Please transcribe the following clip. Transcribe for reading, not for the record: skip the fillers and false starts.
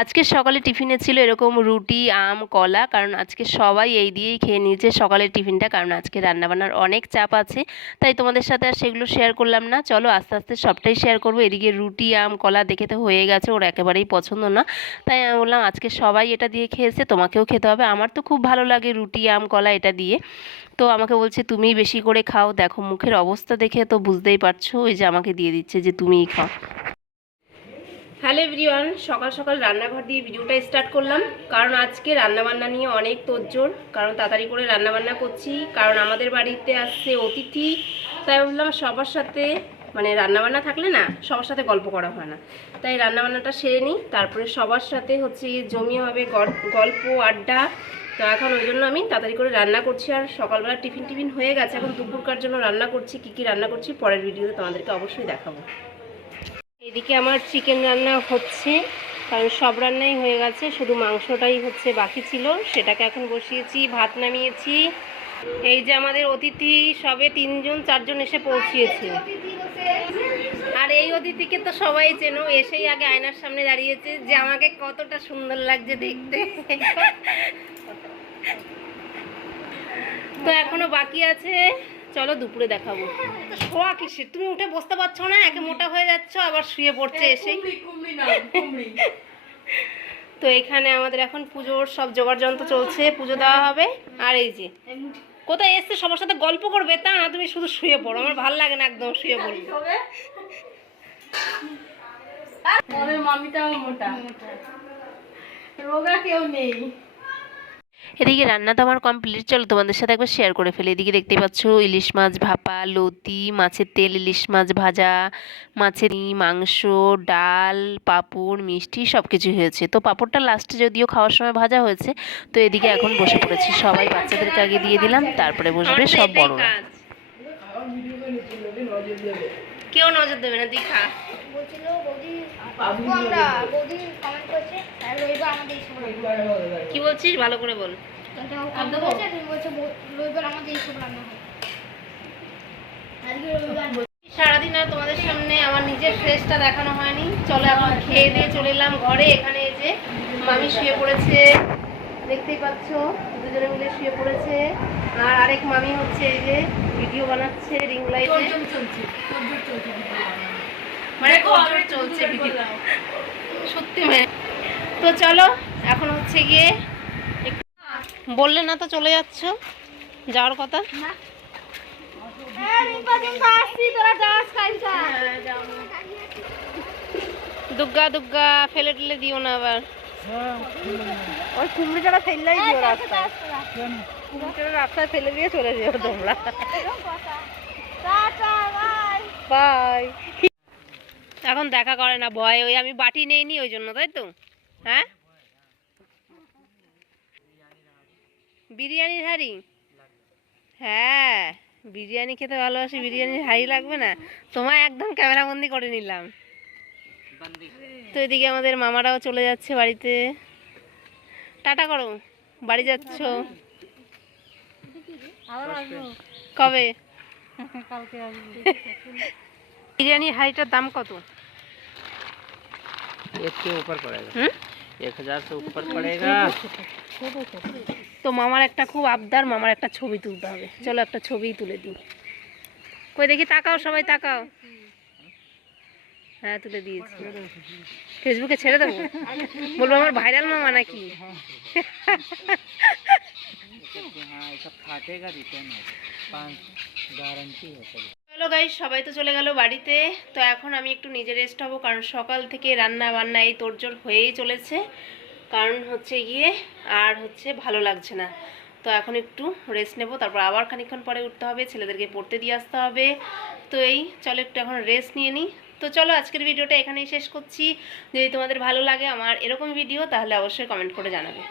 আজকে সকালে টিফিনে ছিল এরকম রুটি, আম, কলা। কারণ আজকে সবাই এই দিয়েই খেয়ে নিয়েছে সকালের টিফিনটা। কারণ আজকে রান্নাবান্নার অনেক চাপ আছে, তাই তোমাদের সাথে আর সেগুলো শেয়ার করলাম না। চলো আস্তে আস্তে সবটাই শেয়ার করবো। এদিকে রুটি, আম, কলা দেখে তো হয়ে গেছে, ওর একেবারেই পছন্দ না। তাই আমি বললাম আজকে সবাই এটা দিয়ে খেয়েছে, তোমাকেও খেতে হবে। আমার তো খুব ভালো লাগে রুটি, আম, কলা এটা দিয়ে। তো আমাকে বলছে তুমিই বেশি করে খাও। দেখো মুখের অবস্থা দেখে তো বুঝতেই পারছো, ওই যে আমাকে দিয়ে দিচ্ছে যে তুমিই খাও। হ্যালো এভরিওয়ান, সকাল সকাল রান্নাঘর দিয়ে ভিডিওটা স্টার্ট করলাম। কারণ আজকে রান্নাবান্না নিয়ে অনেক তোড়জোড়। কারণ তাড়াতাড়ি করে রান্নাবান্না করছি, কারণ আমাদের বাড়িতে আসছে অতিথি। তাই ভাবলাম সবার সাথে মানে রান্নাবান্না থাকলে না সবার সাথে গল্প করা হয় না, তাই রান্নাবান্নাটা সেরে নিই, তারপরে সবার সাথে হচ্ছে জমিয়ে হবে গল্প আড্ডা। তো এখন ওই জন্য আমি তাড়াতাড়ি করে রান্না করছি। আর সকালবেলা টিফিন হয়ে গেছে, এখন দুপুরকার জন্য রান্না করছি। কী কী রান্না করছি পরের ভিডিওতে তোমাদেরকে অবশ্যই দেখাবো। এদিকে আমার চিকেন রান্না হচ্ছে, কারণ সব রান্নাই হয়ে গেছে, শুধু মাংসটাই হচ্ছে বাকি ছিল, সেটাকে এখন বসিয়েছি। ভাত নামিয়েছি। এই যে আমাদের অতিথি সবে 3জন 4জন এসে পৌঁছিয়েছে। আর এই অতিথিকে তো সবাই চেনো, এসেই আগে আয়নার সামনে দাঁড়িয়েছে যে আমাকে কতটা সুন্দর লাগছে দেখতে। তো এখনো বাকি আছে, চলো দুপুরে দেখাবো। শোয়া কিসের, তুমি উঠে বসতে পারছো না? একে মোটা হয়ে যাচ্ছ, আবার শুয়ে পড়ছে এসে। তো এখানে আমাদের এখন পুজোর সব জোগাড় যন্ত্র চলছে, পুজো দেওয়া হবে। আর এই যে কোথায় এসছে সবার সাথে গল্প করবে, তা না তুমি শুধু শুয়ে পড়ো। আমার ভালো লাগে না একদম শুয়ে পড়বে। মামিটাও মোটা, রোগা কেউ নেই। এদিকে রান্না তো আমার কমপ্লিট, চলো তোমাদের সাথে একবার শেয়ার করে ফেলি। এদিকে দেখতে পাচ্ছ ইলিশ মাছ ভাপা, লতি, মাছের তেল, ইলিশ মাছ ভাজা, মাছের মাংস, ডাল, পাঁপড়, মিষ্টি সব কিছু হয়েছে। তো পাঁপড়টা লাস্টে যদিও খাওয়ার সময় ভাজা হয়েছে। তো এদিকে এখন বসে পড়েছি সবাই, বাচ্চাদেরকে আগে দিয়ে দিলাম, তারপরে বসবে সব বড়রা। কেউ নজর দেবে না, দেখা কি বলছিস ভালো করে বল। সারাদিন আর তোমাদের সামনে আমার নিজের ফেসটা দেখানো হয়নি। চলো এখন খেয়ে দিয়ে চলে এলাম ঘরে। এখানে এই যে মামি শুয়ে পড়েছে, দেখতেই পাচ্ছ, দুজনে মিলে শুয়ে পড়েছে। আর আরেক মামি হচ্ছে এই যে ভিডিও বানাচ্ছে রিং লাইটে, মানে চলছে ভিডিও সত্যি। তো চলো এখন হচ্ছে গিয়ে, বললে না তো চলে যাচ্ছ, যাওয়ার কথা। দুগ্গা দুগ্গা ফেলে টেলে দিও না আবার। ওই কুমড়ি চারা ফেললেই দিও রাস্তায়, কুমড়ি চারা রাস্তায় ফেলে দিয়ে চলে যেও তোমরা। বাই। এখন দেখা করে না ভয়, ওই আমি বাটি নেইনি ওই জন্য, তাই তো? হ্যাঁ, বিরিয়ানির হাঁড়ি, হ্যাঁ বিরিয়ানি খেতে ভালোবাসি, বিরিয়ানির হাঁড়ি লাগবে না? তোমায় একদম ক্যামেরাবন্দি করে নিলাম। তো এদিকে আমাদের মামারাও চলে যাচ্ছে বাড়িতে। টাটা করো, বাড়ি যাচ্ছ কবে? বিরিয়ানির হাঁড়িটার দাম কত? 1000 से ऊपर पड़ेगा। তো মামার একটা খুব আবদার, মামার একটা ছবি তুলতে হবে। চলো একটা ছবি তুলে দিই। কই দেখি, তাকাও সবাই তাকাও। হ্যাঁ তুলে দিয়েছি, ফেসবুকে ছেড়ে দেবো, বলবো আমার ভাইরাল মামা নাকি। চলো গাইস, সবাই তো চলে গেল বাড়িতে। তো এখন আমি একটু নিজে রেস্ট হবো, কারণ সকাল থেকে রান্না বান্না এই তোড়জোড় হয়েই চলেছে। কারণ হচ্ছে গিয়ে আর হচ্ছে ভালো লাগছে না। তো এখন একটু রেস্ট নেব, তারপর আবার খানিকক্ষণ পরে উঠতে হবে, ছেলেদেরকে পড়তে দিয়ে আসতে হবে। তো এই চলো একটু এখন রেস্ট নিয়ে নিই। তো চলো আজকের ভিডিওটা এখানেই শেষ করছি। যদি তোমাদের ভালো লাগে আমার এরকম ভিডিও, তাহলে অবশ্যই কমেন্ট করে জানাবে।